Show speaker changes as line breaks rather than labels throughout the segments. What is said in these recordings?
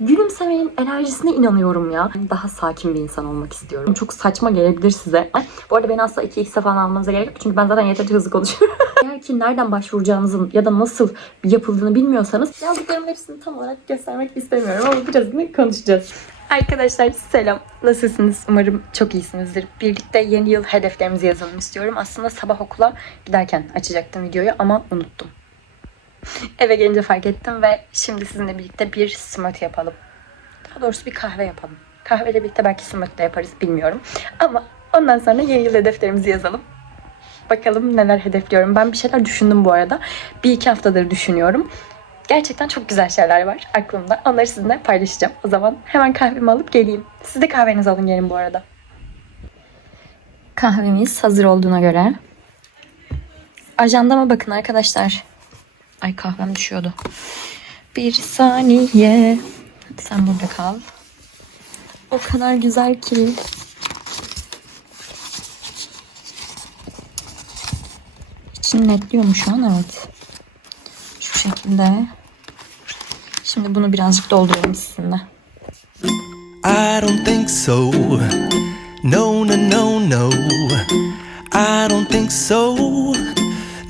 gülümsemenin enerjisine inanıyorum ya. Daha sakin bir insan olmak istiyorum. Çok saçma gelebilir size. Bu arada beni asla 2x falan almanıza gerek yok. Çünkü ben zaten yeterince hızlı konuşuyorum. Eğer ki nereden başvuracağınızın ya da nasıl yapıldığını bilmiyorsanız yazdıklarımın hepsini tam olarak göstermek istemiyorum ama birazını konuşacağız. Arkadaşlar selam. Nasılsınız? Umarım çok iyisinizdir. Birlikte yeni yıl hedeflerimizi yazalım istiyorum. Aslında sabah okula giderken açacaktım videoyu ama unuttum. Eve gelince fark ettim ve şimdi sizinle birlikte bir smoothie yapalım. Daha doğrusu bir kahve yapalım. Kahveyle birlikte belki smoothie de yaparız bilmiyorum. Ama ondan sonra yeni yıl hedeflerimizi yazalım. Bakalım neler hedefliyorum. Ben bir şeyler düşündüm bu arada. Bir iki haftadır düşünüyorum. Gerçekten çok güzel şeyler var aklımda. Onları sizinle paylaşacağım. O zaman hemen kahvemi alıp geleyim. Siz de kahvenizi alın gelin bu arada. Kahvemiz hazır olduğuna göre. Ajandama bakın arkadaşlar. Ay kahvem düşüyordu. Bir saniye. Sen burada kal. O kadar güzel ki. İçini netliyor mu şu an? Evet. Şu şekilde. Şimdi bunu birazcık dolduralım sizinle.
I don't think so. No, no, no, no. I don't think so.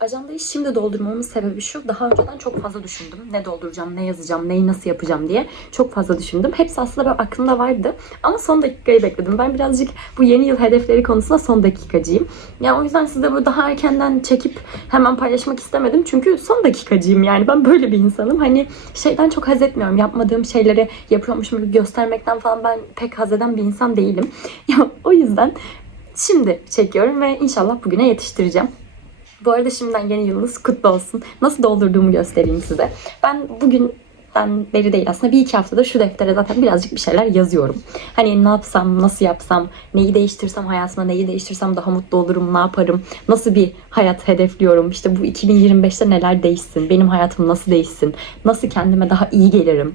ajandayı şimdi doldurmamın sebebi şu. Daha önceden çok fazla düşündüm. Ne dolduracağım, ne yazacağım, neyi nasıl yapacağım diye. Çok fazla düşündüm. Hepsi aslında benim aklımda vardı. Ama son dakikayı bekledim. Ben birazcık bu yeni yıl hedefleri konusunda son dakikacıyım. Yani o yüzden size böyle daha erkenden çekip hemen paylaşmak istemedim. Çünkü son dakikacıyım yani. Ben böyle bir insanım. Hani şeyden çok haz etmiyorum. Yapmadığım şeyleri yapıyormuşum gibi göstermekten falan ben pek haz eden bir insan değilim. Ya, o yüzden şimdi çekiyorum ve inşallah bugüne yetiştireceğim. Bu arada şimdiden yeni yılınız kutlu olsun. Nasıl doldurduğumu göstereyim size. Ben bugünden beri değil aslında bir iki haftadır şu deftere zaten birazcık bir şeyler yazıyorum. Hani ne yapsam, nasıl yapsam, neyi değiştirsem hayatıma, neyi değiştirsem daha mutlu olurum, ne yaparım, nasıl bir hayat hedefliyorum, işte bu 2025'te neler değişsin, benim hayatım nasıl değişsin, nasıl kendime daha iyi gelirim.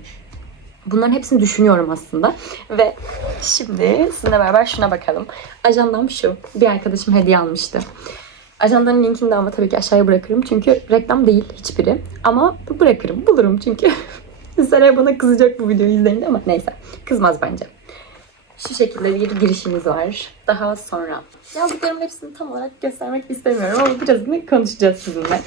Bunların hepsini düşünüyorum aslında. Ve şimdi sizinle beraber şuna bakalım. Ajandam şu. Bir arkadaşım hediye almıştı. Ajandanın linkini de ama tabii ki aşağıya bırakırım. Çünkü reklam değil hiçbiri. Ama bırakırım. Bulurum çünkü. Seneye bana kızacak bu videoyu izleyince ama neyse. Kızmaz bence. Şu şekilde bir girişimiz var. Daha sonra yazdıklarımın hepsini tam olarak göstermek istemiyorum ama birazını konuşacağız sizinle.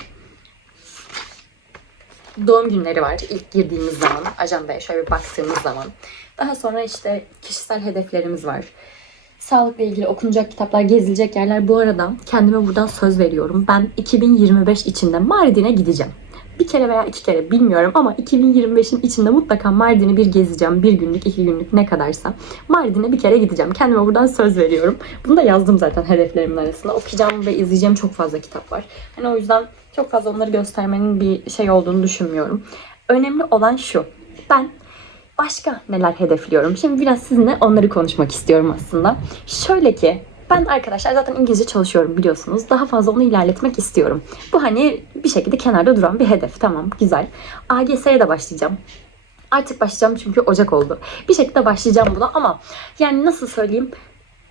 Doğum günleri var ilk girdiğimiz zaman. Ajandaya şöyle bir baktığımız zaman. Daha sonra işte kişisel hedeflerimiz var. Sağlıkla ilgili okunacak kitaplar, gezilecek yerler. Bu arada kendime buradan söz veriyorum. Ben 2025 içinde Mardin'e gideceğim. Bir kere veya iki kere bilmiyorum ama 2025'in içinde mutlaka Mardin'i bir gezeceğim. Bir günlük, iki günlük ne kadarsa. Mardin'e bir kere gideceğim. Kendime buradan söz veriyorum. Bunu da yazdım zaten hedeflerimin arasında. Okuyacağım ve izleyeceğim çok fazla kitap var. Hani o yüzden çok fazla onları göstermenin bir şey olduğunu düşünmüyorum. Önemli olan şu. Ben başka neler hedefliyorum? Şimdi biraz sizinle onları konuşmak istiyorum aslında. Şöyle ki ben arkadaşlar zaten İngilizce çalışıyorum biliyorsunuz. Daha fazla onu ilerletmek istiyorum. Bu hani bir şekilde kenarda duran bir hedef. Tamam güzel. AGS'ye de başlayacağım. Artık başlayacağım çünkü Ocak oldu. Bir şekilde başlayacağım buna ama yani nasıl söyleyeyim?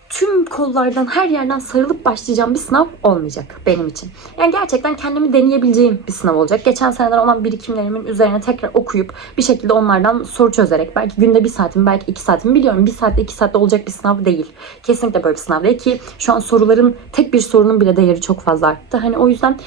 Tüm kollardan, her yerden sarılıp başlayacağım bir sınav olmayacak benim için. Yani gerçekten kendimi deneyebileceğim bir sınav olacak. Geçen seneden olan birikimlerimin üzerine tekrar okuyup bir şekilde onlardan soru çözerek belki günde bir saatim, belki iki saatim biliyorum. Bir saatte iki saatte olacak bir sınav değil. Kesinlikle böyle bir sınav değil ki şu an soruların tek bir sorunun bile değeri çok fazla arttı. Hani o yüzden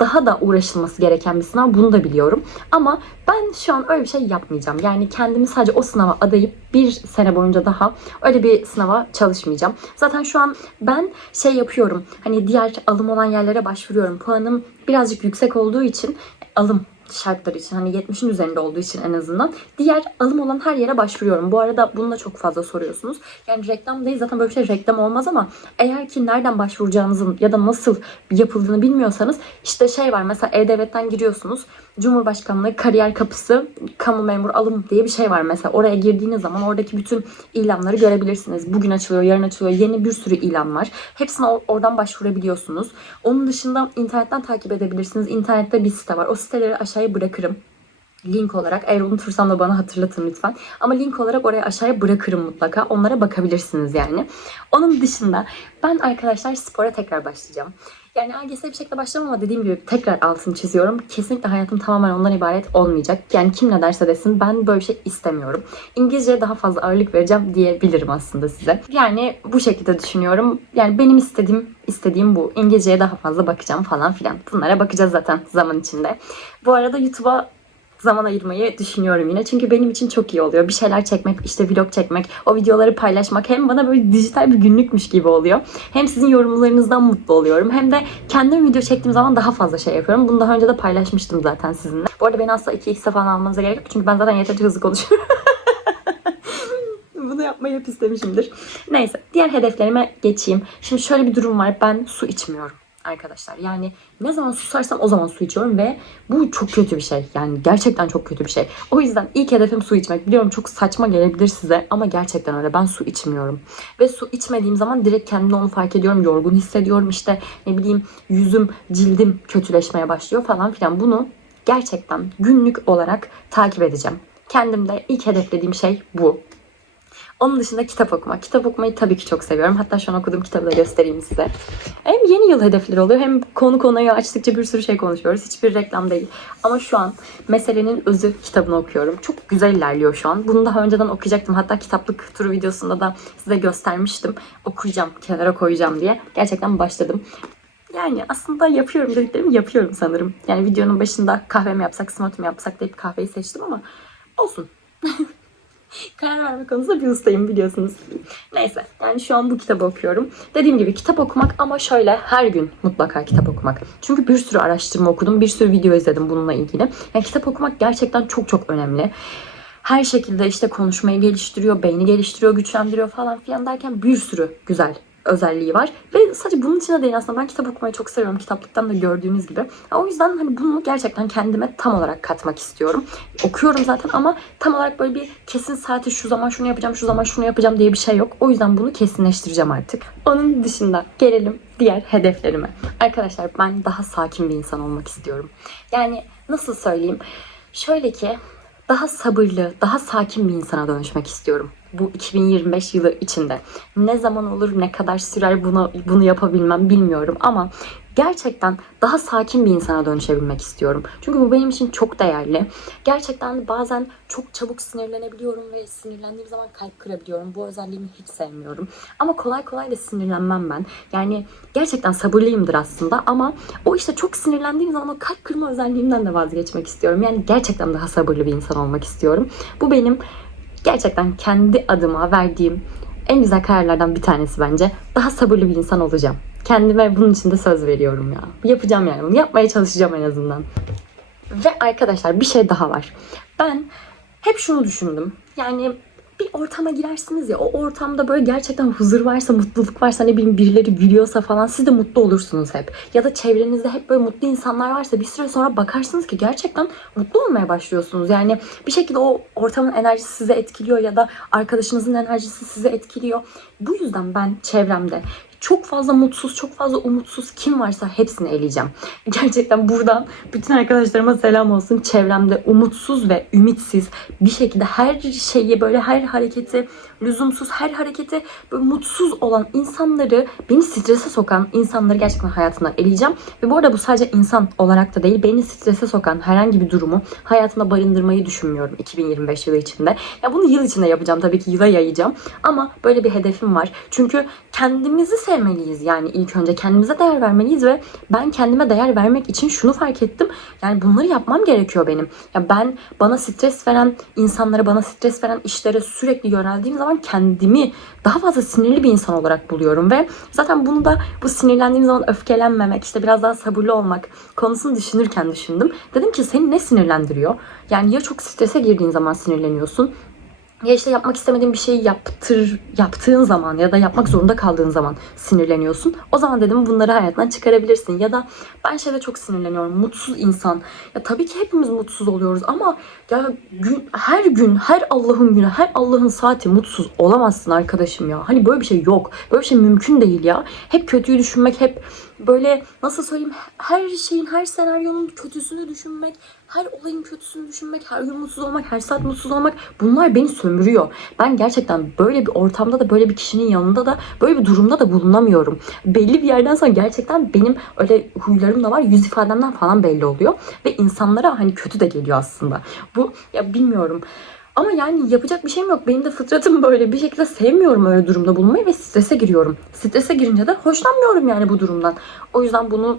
daha da uğraşılması gereken bir sınav. Bunu da biliyorum. Ama ben şu an öyle bir şey yapmayacağım. Yani kendimi sadece o sınava adayıp bir sene boyunca daha öyle bir sınava çalışmayacağım. Zaten şu an ben şey yapıyorum. Hani diğer alım olan yerlere başvuruyorum. Puanım birazcık yüksek olduğu için alım şartları için hani 70'in üzerinde olduğu için en azından diğer alım olan her yere başvuruyorum. Bu arada bunu da çok fazla soruyorsunuz. Yani reklam değil zaten böyle bir şey reklam olmaz ama eğer ki nereden başvuracağınızın ya da nasıl yapıldığını bilmiyorsanız işte şey var mesela E-Devlet'ten giriyorsunuz. Cumhurbaşkanlığı kariyer kapısı kamu memur alım diye bir şey var mesela. Oraya girdiğiniz zaman oradaki bütün ilanları görebilirsiniz. Bugün açılıyor, yarın açılıyor. Yeni bir sürü ilan var. Hepsine or- oradan başvurabiliyorsunuz. Onun dışında internetten takip edebilirsiniz. İnternette bir site var. O siteleri aşağıya bırakırım. Link olarak eğer unutursam da bana hatırlatın lütfen. Ama link olarak oraya aşağıya bırakırım mutlaka. Onlara bakabilirsiniz yani. Onun dışında ben arkadaşlar spora tekrar başlayacağım. Yani AGS bir şekilde başlamam ama dediğim gibi tekrar altını çiziyorum. Kesinlikle hayatım tamamen ondan ibaret olmayacak. Yani kim ne derse desin ben böyle bir şey istemiyorum. İngilizceye daha fazla ağırlık vereceğim diyebilirim aslında size. Yani bu şekilde düşünüyorum. Yani benim istediğim istediğim bu. İngilizceye daha fazla bakacağım falan filan. Bunlara bakacağız zaten zaman içinde. Bu arada YouTube'a zaman ayırmayı düşünüyorum yine. Çünkü benim için çok iyi oluyor. Bir şeyler çekmek, işte vlog çekmek, o videoları paylaşmak hem bana böyle dijital bir günlükmüş gibi oluyor. Hem sizin yorumlarınızdan mutlu oluyorum. Hem de kendim video çektiğim zaman daha fazla şey yapıyorum. Bunu daha önce de paylaşmıştım zaten sizinle. Bu arada beni asla 2x'e falan almanıza gerek yok. Çünkü ben zaten yeterince hızlı konuşuyorum. Bunu yapmayı hep istemişimdir. Neyse diğer hedeflerime geçeyim. Şimdi şöyle bir durum var. Ben su içmiyorum arkadaşlar. Yani ne zaman susarsam o zaman su içiyorum ve bu çok kötü bir şey. Yani gerçekten çok kötü bir şey. O yüzden ilk hedefim su içmek. Biliyorum çok saçma gelebilir size ama gerçekten öyle. Ben su içmiyorum. Ve su içmediğim zaman direkt kendimde onu fark ediyorum. Yorgun hissediyorum. İşte ne bileyim yüzüm, cildim kötüleşmeye başlıyor falan filan. Bunu gerçekten günlük olarak takip edeceğim. Kendimde ilk hedeflediğim şey bu. Onun dışında kitap okumak. Kitap okumayı tabii ki çok seviyorum. Hatta şu an okuduğum kitabı da göstereyim size. Hem yeni yıl hedefleri oluyor hem konu konuyu açtıkça bir sürü şey konuşuyoruz. Hiçbir reklam değil. Ama şu an meselenin özü kitabını okuyorum. Çok güzel ilerliyor şu an. Bunu daha önceden okuyacaktım. Hatta kitaplık turu videosunda da size göstermiştim. Okuyacağım, kenara koyacağım diye. Gerçekten başladım. Yani aslında yapıyorum dediklerimi yapıyorum sanırım. Yani videonun başında kahve mi yapsak, smoothie mi yapsak deyip kahveyi seçtim ama olsun. Karar verme konusunda bir ustayım biliyorsunuz. Neyse yani şu an bu kitabı okuyorum. Dediğim gibi kitap okumak ama şöyle her gün mutlaka kitap okumak. Çünkü bir sürü araştırma okudum, bir sürü video izledim bununla ilgili. Yani kitap okumak gerçekten çok çok önemli. Her şekilde işte konuşmayı geliştiriyor, beyni geliştiriyor, güçlendiriyor falan filan derken bir sürü güzel özelliği var. Ve sadece bunun için de değil aslında ben kitap okumayı çok seviyorum. Kitaplıktan da gördüğünüz gibi. O yüzden hani bunu gerçekten kendime tam olarak katmak istiyorum. Okuyorum zaten ama tam olarak böyle bir kesin saati şu zaman şunu yapacağım, şu zaman şunu yapacağım diye bir şey yok. O yüzden bunu kesinleştireceğim artık. Onun dışında gelelim diğer hedeflerime. Arkadaşlar ben daha sakin bir insan olmak istiyorum. Yani nasıl söyleyeyim? Şöyle ki daha sabırlı, daha sakin bir insana dönüşmek istiyorum. Bu 2025 yılı içinde. Ne zaman olur, ne kadar sürer bunu, bunu yapabilmem bilmiyorum ama gerçekten daha sakin bir insana dönüşebilmek istiyorum. Çünkü bu benim için çok değerli. Gerçekten bazen çok çabuk sinirlenebiliyorum ve sinirlendiğim zaman kalp kırabiliyorum. Bu özelliğimi hiç sevmiyorum. Ama kolay kolay da sinirlenmem ben. Yani gerçekten sabırlıyımdır aslında ama o işte çok sinirlendiğim zaman o kalp kırma özelliğimden de vazgeçmek istiyorum. Yani gerçekten daha sabırlı bir insan olmak istiyorum. Bu benim gerçekten kendi adıma verdiğim en güzel kararlardan bir tanesi bence. Daha sabırlı bir insan olacağım. Kendime bunun için de söz veriyorum ya. Yapacağım yani bunu. Yapmaya çalışacağım en azından. Ve arkadaşlar bir şey daha var. Ben hep şunu düşündüm. Yani bir ortama girersiniz ya o ortamda böyle gerçekten huzur varsa, mutluluk varsa ne bileyim birileri gülüyorsa falan siz de mutlu olursunuz hep. Ya da çevrenizde hep böyle mutlu insanlar varsa bir süre sonra bakarsınız ki gerçekten mutlu olmaya başlıyorsunuz. Yani bir şekilde o ortamın enerjisi size etkiliyor ya da arkadaşınızın enerjisi size etkiliyor. Bu yüzden ben çevremde çok fazla mutsuz, çok fazla umutsuz kim varsa hepsini eleyeceğim. Gerçekten buradan bütün arkadaşlarıma selam olsun. Çevremde umutsuz ve ümitsiz bir şekilde her şeyi böyle her hareketi lüzumsuz her hareketi böyle mutsuz olan insanları beni strese sokan insanları gerçekten hayatımdan eleyeceğim. Ve bu arada bu sadece insan olarak da değil beni strese sokan herhangi bir durumu hayatımda barındırmayı düşünmüyorum 2025 yılı içinde. Ya bunu yıl içinde yapacağım tabii ki yıla yayacağım. Ama böyle bir hedefim var. Çünkü kendimizi sevmeliyiz yani ilk önce kendimize değer vermeliyiz ve ben kendime değer vermek için şunu fark ettim. Yani bunları yapmam gerekiyor benim. Ya ben bana stres veren insanlara, bana stres veren işlere sürekli yöneldiğim zaman kendimi daha fazla sinirli bir insan olarak buluyorum ve zaten bunu da bu sinirlendiğim zaman öfkelenmemek, işte biraz daha sabırlı olmak konusunu düşünürken düşündüm. Dedim ki seni ne sinirlendiriyor? Yani ya çok strese girdiğin zaman sinirleniyorsun ya işte yapmak istemediğin bir şeyi yaptır, yaptığın zaman ya da yapmak zorunda kaldığın zaman sinirleniyorsun. O zaman dedim bunları hayatından çıkarabilirsin. Ya da ben şeyde çok sinirleniyorum. Mutsuz insan. Ya tabii ki hepimiz mutsuz oluyoruz ama ya gün, her gün, her Allah'ın günü, her Allah'ın saati mutsuz olamazsın arkadaşım ya. Hani böyle bir şey yok. Böyle bir şey mümkün değil ya. Hep kötüyü düşünmek, hep böyle nasıl söyleyeyim her şeyin her senaryonun kötüsünü düşünmek, her olayın kötüsünü düşünmek, her gün mutsuz olmak, her saat mutsuz olmak bunlar beni sömürüyor. Ben gerçekten böyle bir ortamda da böyle bir kişinin yanında da böyle bir durumda da bulunamıyorum. Belli bir yerden sonra gerçekten benim öyle huylarım da var. Yüz ifademden falan belli oluyor. Ve insanlara hani kötü de geliyor aslında. Bu ya bilmiyorum. Ama yani yapacak bir şeyim yok. Benim de fıtratım böyle. Bir şekilde sevmiyorum öyle durumda bulunmayı ve strese giriyorum. Strese girince de hoşlanmıyorum yani bu durumdan. O yüzden bunu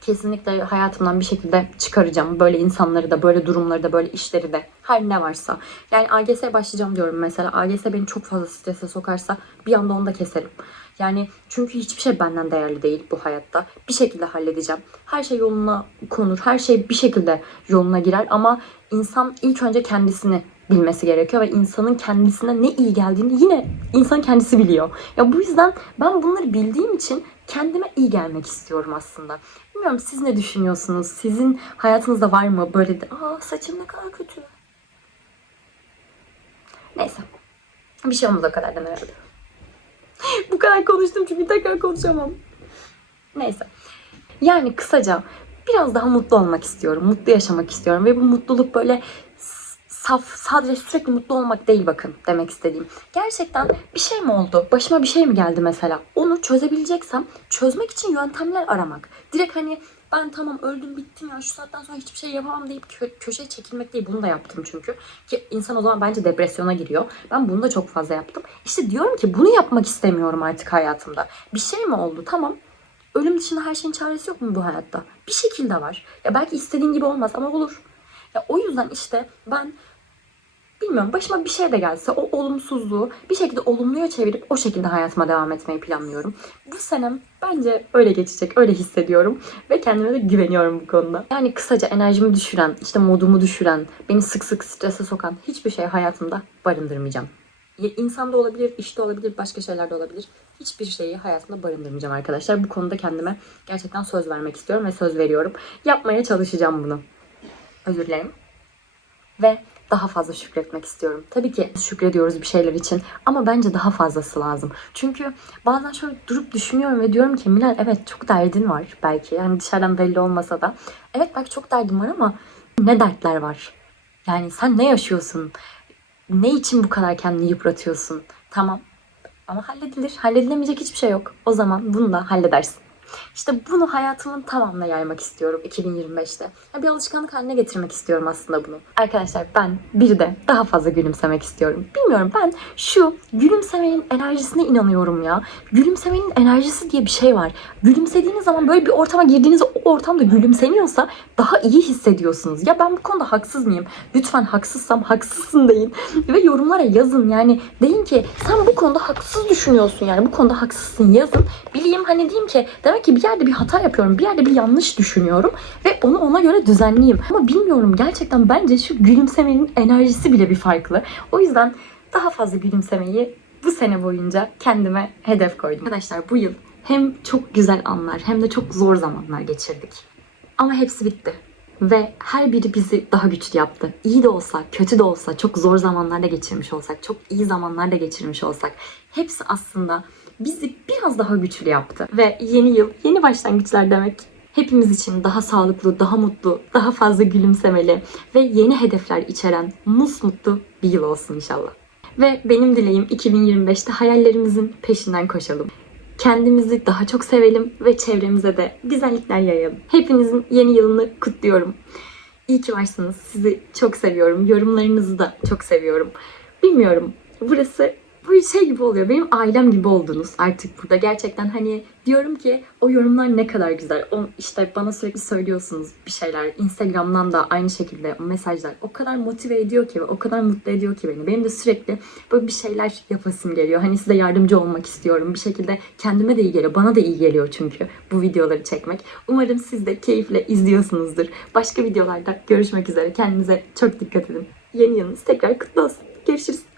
kesinlikle hayatımdan bir şekilde çıkaracağım. Böyle insanları da, böyle durumları da, böyle işleri de. Her ne varsa. Yani AGS'ye başlayacağım diyorum mesela. AGS beni çok fazla strese sokarsa bir anda onu da keserim. Yani çünkü hiçbir şey benden değerli değil bu hayatta. Bir şekilde halledeceğim. Her şey yoluna konur. Her şey bir şekilde yoluna girer ama insan ilk önce kendisini bilmesi gerekiyor ve insanın kendisine ne iyi geldiğini yine insan kendisi biliyor. Ya bu yüzden ben bunları bildiğim için kendime iyi gelmek istiyorum aslında. Bilmiyorum siz ne düşünüyorsunuz? Sizin hayatınızda var mı böyle de aa saçım ne kadar kötü. Neyse. Bir şey olmaz o kadardan herhalde. Bu kadar konuştum çünkü tekrar konuşamam. Neyse. Yani kısaca biraz daha mutlu olmak istiyorum. Mutlu yaşamak istiyorum. Ve bu mutluluk böyle saf, sadece sürekli mutlu olmak değil bakın demek istediğim. Gerçekten bir şey mi oldu? Başıma bir şey mi geldi mesela? Onu çözebileceksem çözmek için yöntemler aramak. Direkt hani ben tamam öldüm bittim ya şu saatten sonra hiçbir şey yapamam deyip kö- köşeye çekilmek değil. Bunu da yaptım çünkü. Ki insan o zaman bence depresyona giriyor. Ben bunu da çok fazla yaptım. İşte diyorum ki bunu yapmak istemiyorum artık hayatımda. Bir şey mi oldu? Tamam. Ölüm dışında her şeyin çaresi yok mu bu hayatta? Bir şekilde var. Ya belki istediğin gibi olmaz ama olur. Ya o yüzden işte ben bilmiyorum başıma bir şey de gelse o olumsuzluğu bir şekilde olumluya çevirip o şekilde hayatıma devam etmeyi planlıyorum. Bu senem bence öyle geçecek, öyle hissediyorum ve kendime de güveniyorum bu konuda. Yani kısaca enerjimi düşüren, işte modumu düşüren, beni sık sık strese sokan hiçbir şey hayatımda barındırmayacağım. Ya insanda olabilir, işte olabilir, başka şeyler de olabilir. Hiçbir şeyi hayatımda barındırmayacağım arkadaşlar. Bu konuda kendime gerçekten söz vermek istiyorum ve söz veriyorum. Yapmaya çalışacağım bunu. Özür dilerim. Ve daha fazla şükretmek istiyorum. Tabii ki şükrediyoruz bir şeyler için ama bence daha fazlası lazım. Çünkü bazen şöyle durup düşünüyorum ve diyorum ki Milal evet çok derdin var belki. Yani dışarıdan belli olmasa da. Evet belki çok derdin var ama ne dertler var? Yani sen ne yaşıyorsun? Ne için bu kadar kendini yıpratıyorsun? Tamam ama halledilir. Halledilemeyecek hiçbir şey yok. O zaman bunu da halledersin. İşte bunu hayatımın tamamına yaymak istiyorum 2025'te. Ya bir alışkanlık haline getirmek istiyorum aslında bunu. Arkadaşlar ben bir de daha fazla gülümsemek istiyorum. Bilmiyorum ben şu gülümsemenin enerjisine inanıyorum ya. Gülümsemenin enerjisi diye bir şey var. Gülümsediğiniz zaman böyle bir ortama girdiğinizde o ortamda gülümseniyorsa daha iyi hissediyorsunuz. Ya ben bu konuda haksız mıyım? Lütfen haksızsam haksızsın deyin. Ve yorumlara yazın yani. Deyin ki sen bu konuda haksız düşünüyorsun yani. Bu konuda haksızsın yazın. Bileyim hani diyeyim ki demek ki bir yerde bir hata yapıyorum. Bir yerde bir yanlış düşünüyorum. Ve onu ona göre düzenleyeyim. Ama bilmiyorum gerçekten bence şu gülümsemenin enerjisi bile bir farklı. O yüzden daha fazla gülümsemeyi bu sene boyunca kendime hedef koydum. Arkadaşlar bu yıl hem çok güzel anlar hem de çok zor zamanlar geçirdik. Ama hepsi bitti. Ve her biri bizi daha güçlü yaptı. İyi de olsa, kötü de olsa, çok zor zamanlarda geçirmiş olsak, çok iyi zamanlarda geçirmiş olsak hepsi aslında bizi biraz daha güçlü yaptı. Ve yeni yıl, yeni başlangıçlar demek. Hepimiz için daha sağlıklı, daha mutlu, daha fazla gülümsemeli ve yeni hedefler içeren musmutlu bir yıl olsun inşallah. Ve benim dileğim 2025'te hayallerimizin peşinden koşalım. Kendimizi daha çok sevelim ve çevremize de güzellikler yayalım. Hepinizin yeni yılını kutluyorum. İyi ki varsınız. Sizi çok seviyorum. Yorumlarınızı da çok seviyorum. Bilmiyorum. Burası bu şey gibi oluyor. Benim ailem gibi oldunuz artık burada. Gerçekten hani diyorum ki o yorumlar ne kadar güzel. O işte bana sürekli söylüyorsunuz bir şeyler. Instagram'dan da aynı şekilde mesajlar o kadar motive ediyor ki ve o kadar mutlu ediyor ki beni. Benim de sürekli böyle bir şeyler yapasım geliyor. Hani size yardımcı olmak istiyorum. Bir şekilde kendime de iyi geliyor. Bana da iyi geliyor çünkü bu videoları çekmek. Umarım siz de keyifle izliyorsunuzdur. Başka videolarda görüşmek üzere. Kendinize çok dikkat edin. Yeni yılınız tekrar kutlu olsun. Görüşürüz.